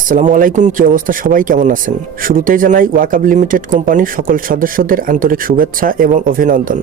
আসসালামু আলাইকুম, কি অবস্থা সবাই, কেমন আছেন? শুরুতেই জানাই ওয়াকাব লিমিটেড কোম্পানির সকল সদস্যদের আন্তরিক শুভেচ্ছা এবং অভিনন্দন।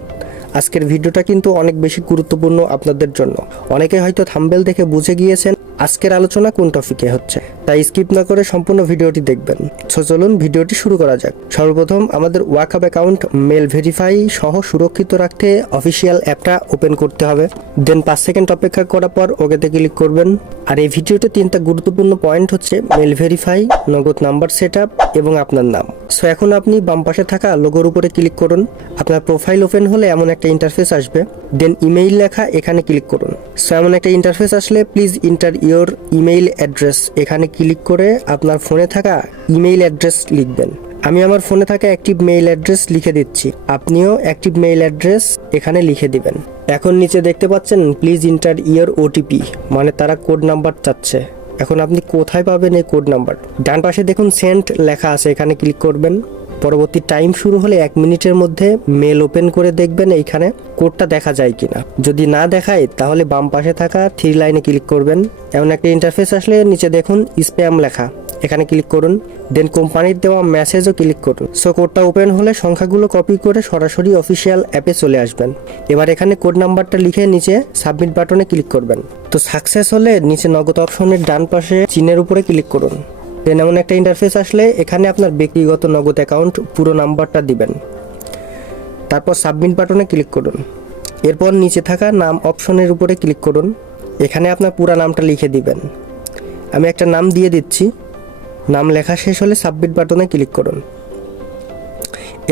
আজকের ভিডিওটা কিন্তু অনেক বেশি গুরুত্বপূর্ণ আপনাদের জন্য। অনেকে হয়তো থাম্বনেল দেখে বুঝে গিয়েছেন আজকের আলোচনা কোন টপিকে হচ্ছে, তাই স্কিপ না করে সম্পূর্ণ ভিডিওটি দেখবেন। সো চলুন ভিডিওটি শুরু করা যাক। সর্বপ্রথম আমাদের ওয়াকাব অ্যাকাউন্ট মেল ভেরিফাই সহ সুরক্ষিত রাখতে অফিসিয়াল অ্যাপটা ওপেন করতে হবে। দেন 5 সেকেন্ড অপেক্ষা করার পর ওকেতে ক্লিক করবেন। আর এই ভিডিওতে 3টা গুরুত্বপূর্ণ পয়েন্ট হচ্ছে মেল ভেরিফাই, নগদ নাম্বার সেটআপ এবং আপনার নাম। সো এখন আপনি বাম পাশে থাকা লোগোর উপরে ক্লিক করুন। আপনার প্রোফাইল ওপেন হলে এমন একটা ইন্টারফেস আসবে। দেন ইমেইল লেখা, এখানে ক্লিক করুন। সো এমন একটা ইন্টারফেস আসলে please inter your email address, এখানে ক্লিক করে আপনার ফোনে থাকা ইমেইল অ্যাড্রেস লিখবেন। আমি আমার ফোনে থাকা অ্যাক্টিভ মেইল অ্যাড্রেস লিখে দিচ্ছি, আপনিও অ্যাক্টিভ মেইল অ্যাড্রেস এখানে লিখে দিবেন। এখন নিচে দেখতে পাচ্ছেন প্লিজ ইন্টার ইওর ওটিপি, মানে তারা কোড নাম্বার চাচ্ছে। এখন আপনি কোথায় পাবেন এই কোড নাম্বার? ডান পাশে দেখুন সেন্ড লেখা আছে, এখানে ক্লিক করবেন। পরবর্তী টাইম শুরু হলে 1 মিনিটের মধ্যে মেল ওপেন করে দেখবেন এইখানে কোডটা দেখা যায় কিনা। যদি না দেখায় তাহলে বাম পাশে থাকা 3 লাইনে ক্লিক করবেন। এমন একটা ইন্টারফেস আসলে নিচে দেখুন স্প্যাম লেখা, এখানে ক্লিক করুন। দেন কোম্পানির দেওয়া মেসেজও ক্লিক করুন। সো কোডটা ওপেন হলে সংখ্যাগুলো কপি করে সরাসরি অফিসিয়াল অ্যাপে চলে আসবেন। এবার এখানে কোড নাম্বারটা লিখে নিচে সাবমিট বাটনে ক্লিক করবেন। তো সাকসেস হলে নিচে নগদ অপশনের ডান পাশে চিহ্নের উপরে ক্লিক করুন। দেন এমন একটা ইন্টারফেস আসলে এখানে আপনার ব্যক্তিগত নগদ অ্যাকাউন্ট পুরো নাম্বারটা দিবেন। তারপর সাবমিট বাটনে ক্লিক করুন। এরপর নিচে থাকা নাম অপশনের উপরে ক্লিক করুন। এখানে আপনার পুরো নামটা লিখে দিবেন। আমি একটা নাম দিয়ে দিচ্ছি। নাম লেখা শেষ হলে সাবমিট বাটনে ক্লিক করুন।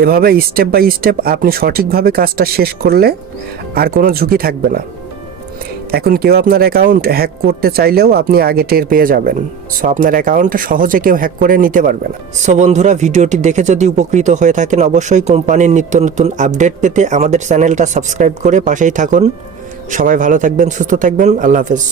এভাবে স্টেপ বাই স্টেপ আপনি সঠিকভাবে কাজটা শেষ করলে আর কোনো ঝুঁকি থাকবে না। এখন কেউ আপনার অ্যাকাউন্ট হ্যাক করতে চাইলেও আপনি আগে টের পেয়ে যাবেন। সো আপনার অ্যাকাউন্টটা সহজে কেউ হ্যাক করে নিতে পারবে না। সো বন্ধুরা, ভিডিওটি দেখে যদি উপকৃত হয়ে থাকেন অবশ্যই কোম্পানির নিত্য নতুন আপডেট পেতে আমাদের চ্যানেলটা সাবস্ক্রাইব করে পাশেই থাকুন। সবাই ভালো থাকবেন, সুস্থ থাকবেন, আল্লাহ হাফেজ।